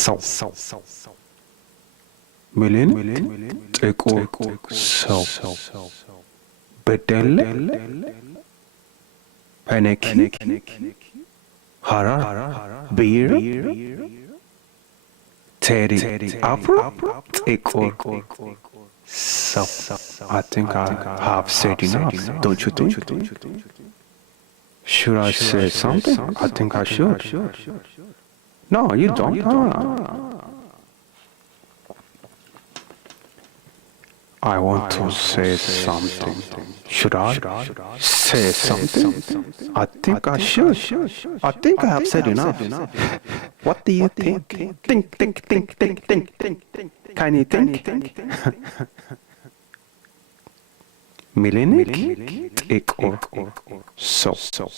ሰው ምልንት ጥቁር ሰው በደለ ፐነኪ ሐራር ብሔር ቴዲ አፍሮ ጥቁር ሰው I think I have said enough, don't you think? Should I say something? I think I should. No, you don't. I want to say something. Should I say something? I think I should. I think I have said enough. What do you think? Think. Can you think? Milinik ጥቁር ሰው